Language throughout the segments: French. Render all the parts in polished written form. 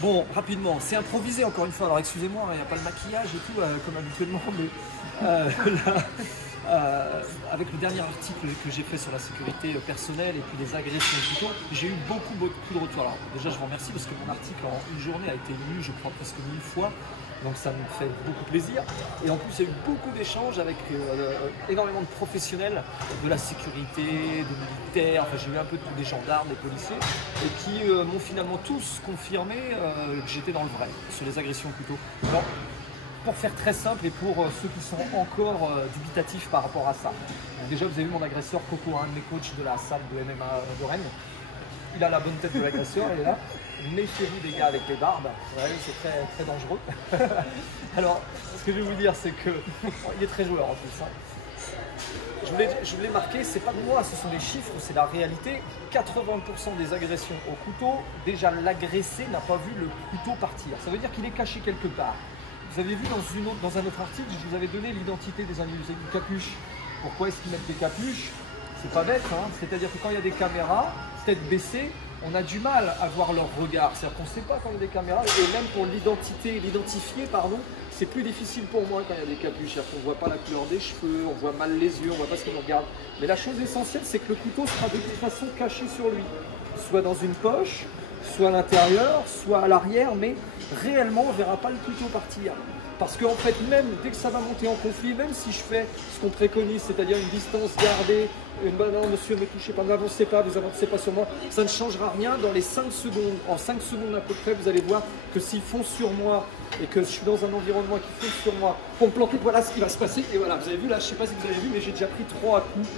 Bon, rapidement, c'est improvisé encore une fois, alors excusez-moi, il n'y a pas le maquillage et tout, comme habituellement, mais là, avec le dernier article que j'ai fait sur la sécurité personnelle et puis les agressions au couteau, j'ai eu beaucoup de retours. Alors déjà, je vous remercie parce que mon article en une journée a été lu, je crois, presque 1000 fois. Donc ça me fait beaucoup plaisir. Et en plus, il y a eu beaucoup d'échanges avec énormément de professionnels de la sécurité, des militaires, enfin j'ai eu un peu des gendarmes, des policiers, et qui m'ont finalement tous confirmé que j'étais dans le vrai sur les agressions au couteau. Alors, pour faire très simple et pour ceux qui sont encore dubitatifs par rapport à ça. Donc déjà, vous avez vu mon agresseur Coco, un de mes coachs de la salle de MMA de Rennes. Il a la bonne tête de l'agresseur, il est là. Méfiez-vous des gars avec les barbes, ouais, c'est très, très dangereux. Alors, ce que je vais vous dire, c'est qu'il est très joueur en plus. Hein. Je voulais marquer, c'est pas de moi, ce sont des chiffres, c'est la réalité. 80% des agressions au couteau, déjà l'agressé n'a pas vu le couteau partir. Ça veut dire qu'il est caché quelque part. Vous avez vu dans un autre article, je vous avais donné l'identité des individus, une capuche. Pourquoi est-ce qu'ils mettent des capuches? C'est pas bête, hein. C'est-à-dire que quand il y a des caméras, tête baissée, on a du mal à voir leur regard. C'est-à-dire qu'on ne sait pas quand il y a des caméras, et même pour l'identifier, c'est plus difficile pour moi quand il y a des capuches. C'est-à-dire qu'on ne voit pas la couleur des cheveux, on voit mal les yeux, on ne voit pas ce qu'ils nous regardent. Mais la chose essentielle, c'est que le couteau sera de toute façon caché sur lui. Soit dans une poche, soit à l'intérieur, soit à l'arrière, mais réellement, on ne verra pas le couteau partir. Parce qu'en fait, même dès que ça va monter en conflit, même si je fais ce qu'on préconise, c'est-à-dire une distance gardée, non monsieur ne me touchez pas, n'avancez pas, vous avancez pas sur moi, ça ne changera rien dans les 5 secondes. En 5 secondes à peu près, vous allez voir que s'ils foncent sur moi et que je suis dans un environnement qui fonce sur moi, pour me planter, voilà ce qui va se passer. Et voilà, vous avez vu là, je ne sais pas si vous avez vu, mais j'ai déjà pris 3 coups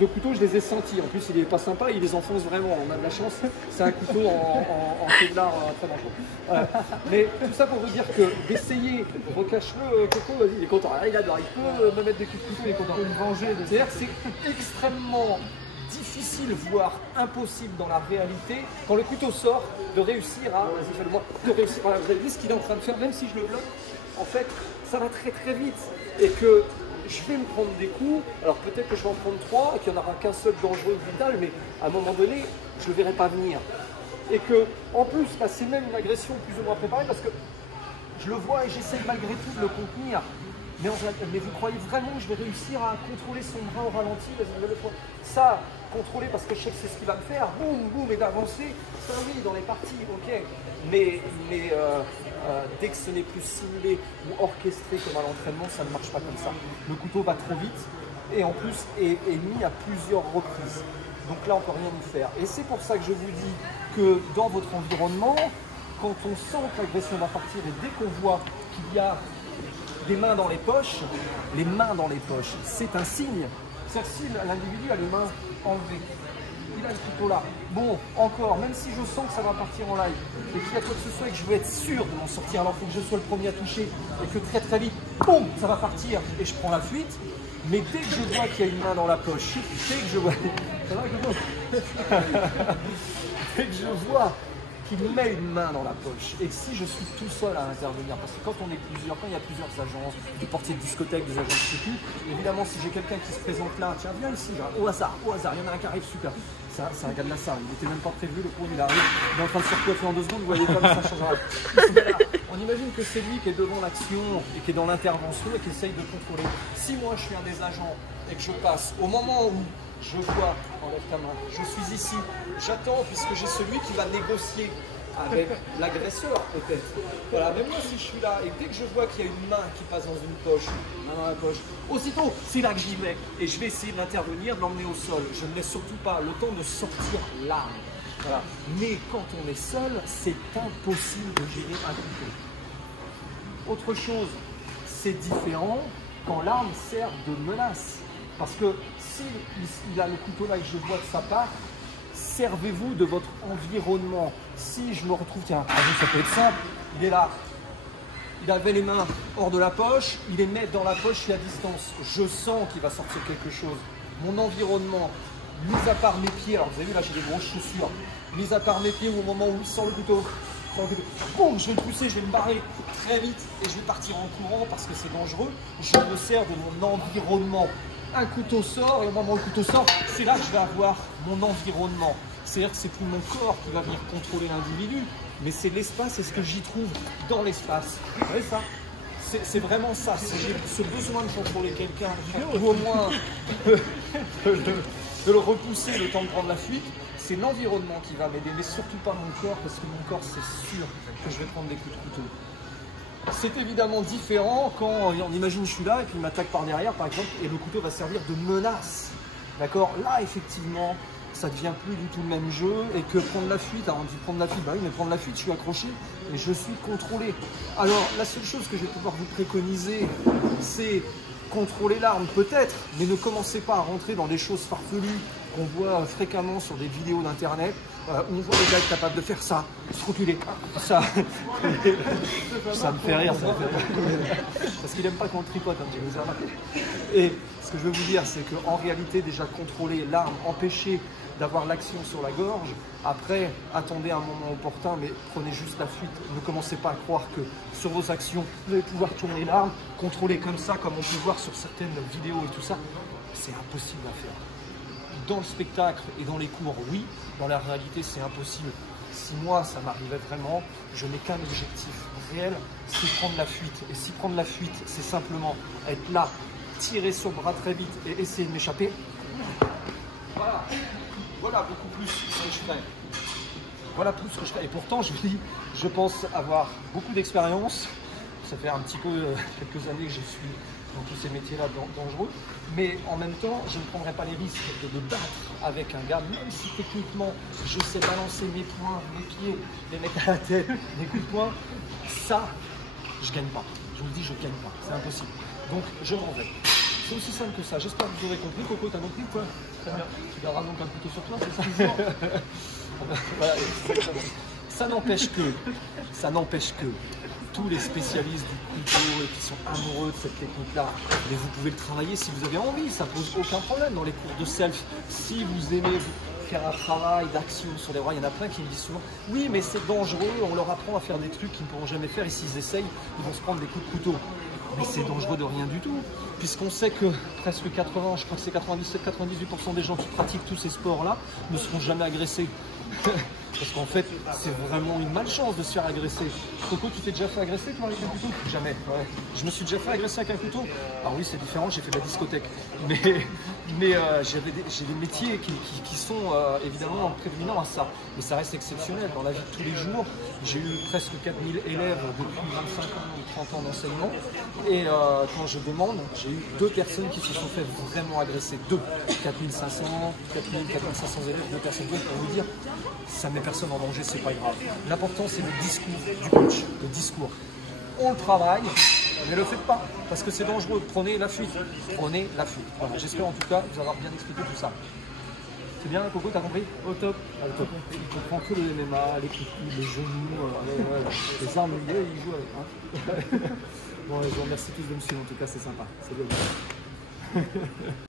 de couteau, je les ai sentis. En plus, il n'est pas sympa, il les enfonce vraiment. On a de la chance, c'est un couteau en Kevlar très dangereux. Mais tout ça pour vous dire que d'essayer, recache-le, Coco, vas-y, il est content. Il adore, il peut me mettre des coups de couteau, il est content. Il peut me venger. C'est-à-dire que c'est extrêmement difficile, voire impossible dans la réalité, quand le couteau sort, de réussir à, vas-y, fais-le-moi, de réussir. Voilà, vous avez vu ce qu'il est en train de faire, même si je le bloque, en fait, ça va très très vite. Et que je vais me prendre des coups, alors peut-être que je vais en prendre 3 et qu'il n'y en aura qu'un seul dangereux ou vital, mais à un moment donné, je ne le verrai pas venir. Et que, en plus, bah, c'est même une agression plus ou moins préparée parce que je le vois et j'essaie malgré tout de le contenir. Mais vous croyez vraiment que je vais réussir à contrôler son bras au ralenti? Ça, contrôler parce que je sais que c'est ce qu'il va me faire, boum, boum, et d'avancer, ça oui, dans les parties, ok. Mais dès que ce n'est plus simulé ou orchestré comme à l'entraînement, ça ne marche pas comme ça. Le couteau va trop vite et en plus est mis à plusieurs reprises. Donc là, on ne peut rien y faire. Et c'est pour ça que je vous dis que dans votre environnement, quand on sent que l'agression va partir et dès qu'on voit qu'il y a des mains dans les poches, c'est un signe. C'est-à-dire si l'individu a les mains enlevées, il a le couteau là. Bon, encore, même si je sens que ça va partir en live et qu'il y a quoi que ce soit et que je veux être sûr de m'en sortir, alors il faut que je sois le premier à toucher et que très très vite, boum, ça va partir et je prends la fuite. Mais dès que je vois qu'il y a une main dans la poche, dès que je vois... Ça va, dès que je vois qu'il met une main dans la poche et que si je suis tout seul à intervenir, parce que quand on est plusieurs, quand il y a plusieurs agences, des portiers de discothèque, des agents de sécu, évidemment si j'ai quelqu'un qui se présente là, tiens viens ici, au hasard, il y en a un qui arrive super, c'est un gars de la salle, il n'était même pas prévu, le pauvre il arrive, il est en train de se recoiffer en 2 secondes, vous voyez comme ça changera. On imagine que c'est lui qui est devant l'action et qui est dans l'intervention et qui essaye de contrôler. Si moi je suis un des agents et que je passe, au moment où je vois, enlève ta main, je suis ici, j'attends puisque j'ai celui qui va négocier avec l'agresseur peut-être. Voilà, même moi si je suis là et dès que je vois qu'il y a une main qui passe dans une poche, dans la poche, aussitôt c'est là que j'y vais et je vais essayer d'intervenir, de l'emmener au sol. Je ne laisse surtout pas le temps de sortir l'arme. Voilà. Mais quand on est seul, c'est impossible de gérer un couteau. Autre chose, c'est différent quand l'arme sert de menace. Parce que s'il a le couteau là et que je vois de sa part, servez-vous de votre environnement. Si je me retrouve, tiens, ça peut être simple, il est là, il avait les mains hors de la poche, il les met dans la poche, je suis à distance. Je sens qu'il va sortir quelque chose. Mon environnement, mis à part mes pieds, alors vous avez vu là j'ai des grosses chaussures, mis à part mes pieds au moment où il sort le couteau, boum, je vais le pousser, je vais me barrer très vite et je vais partir en courant parce que c'est dangereux. Je me sers de mon environnement. Un couteau sort et au moment où le couteau sort, c'est là que je vais avoir mon environnement. C'est-à-dire que c'est plus mon corps qui va venir contrôler l'individu, mais c'est l'espace et ce que j'y trouve dans l'espace. Vous voyez ça? C'est vraiment ça, j'ai ce besoin de contrôler quelqu'un, ou au moins de le repousser le temps de prendre la fuite. C'est l'environnement qui va m'aider, mais surtout pas mon corps, parce que mon corps, c'est sûr que je vais prendre des coups de couteau. C'est évidemment différent quand on imagine je suis là et puis il m'attaque par derrière, par exemple, et le couteau va servir de menace. D'accord? Là, effectivement, ça ne devient plus du tout le même jeu, et que prendre la fuite, alors on dit prendre la fuite, bah oui, mais prendre la fuite, je suis accroché et je suis contrôlé. Alors, la seule chose que je vais pouvoir vous préconiser, c'est contrôler l'arme peut-être, mais ne commencez pas à rentrer dans des choses farfelues qu'on voit fréquemment sur des vidéos d'internet, où on voit des gars capables de faire ça, se reculer, ça me fait rire, ça me fait rire. Parce qu'il n'aime pas qu'on tripote, hein, vous avez remarqué. Et ce que je veux vous dire, c'est qu'en réalité, déjà contrôler l'arme, empêcher d'avoir l'action sur la gorge, après, attendez un moment opportun, mais prenez juste la fuite. Ne commencez pas à croire que sur vos actions, vous allez pouvoir tourner l'arme, contrôler comme ça, comme on peut voir sur certaines vidéos et tout ça. C'est impossible à faire. Dans le spectacle et dans les cours, oui. Dans la réalité, c'est impossible. Si moi, ça m'arrivait vraiment, je n'ai qu'un objectif réel, c'est prendre la fuite. Et si prendre la fuite, c'est simplement être là, tirer sur le bras très vite et essayer de m'échapper, voilà beaucoup plus ce que je ferais. Voilà plus ce que je ferais. Et pourtant, je vous dis, je pense avoir beaucoup d'expérience. Ça fait un petit peu quelques années que je suis dans tous ces métiers-là dangereux. Mais en même temps, je ne prendrai pas les risques de me battre avec un gars, même si techniquement, je sais balancer mes poings, mes pieds, les mettre à la tête, des coups de poing. Ça, je ne gagne pas. Je vous le dis, je ne gagne pas. C'est impossible. Donc, je m'en vais. C'est aussi simple que ça. J'espère que vous aurez compris. Coco, t'as compris ou quoi? Très bien. Tu garderas donc un couteau sur toi, c'est ça? Voilà, ça n'empêche que tous les spécialistes du couteau et qui sont amoureux de cette technique-là, mais vous pouvez le travailler si vous avez envie, ça pose aucun problème dans les cours de self. Si vous aimez faire un travail d'action sur les bras, il y en a plein qui me disent souvent « Oui, mais c'est dangereux, on leur apprend à faire des trucs qu'ils ne pourront jamais faire et s'ils essayent, ils vont se prendre des coups de couteau. » Mais c'est dangereux de rien du tout, puisqu'on sait que presque 80, je crois que c'est 97-98% des gens qui pratiquent tous ces sports-là ne seront jamais agressés. Parce qu'en fait, c'est vraiment une malchance de se faire agresser. Coco, tu t'es déjà fait agresser toi avec un couteau? Jamais. Ouais. Je me suis déjà fait agresser avec un couteau. Alors oui, c'est différent, j'ai fait de la discothèque. Mais j'ai des métiers qui sont évidemment prédominants à ça. Mais ça reste exceptionnel. Dans la vie de tous les jours, j'ai eu presque 4000 élèves depuis 25 ans ou 30 ans d'enseignement. Et quand je demande, j'ai eu 2 personnes qui se sont fait vraiment agresser. 2. 4500, 4500 élèves, 2 personnes. Pour vous dire, ça met personne en danger, c'est pas grave. L'important, c'est le discours du coach, le discours. On le travaille, mais le faites pas, parce que c'est dangereux. Prenez la fuite. Prenez la fuite. Voilà, j'espère en tout cas vous avoir bien expliqué tout ça. C'est bien, Coco, t'as compris? Au top. Au top. Il comprend que le MMA, les coups, les genoux, les armes, il joue avec. Hein. Bon, je vous remercie tous de me suivre, en tout cas, c'est sympa. C'est bien.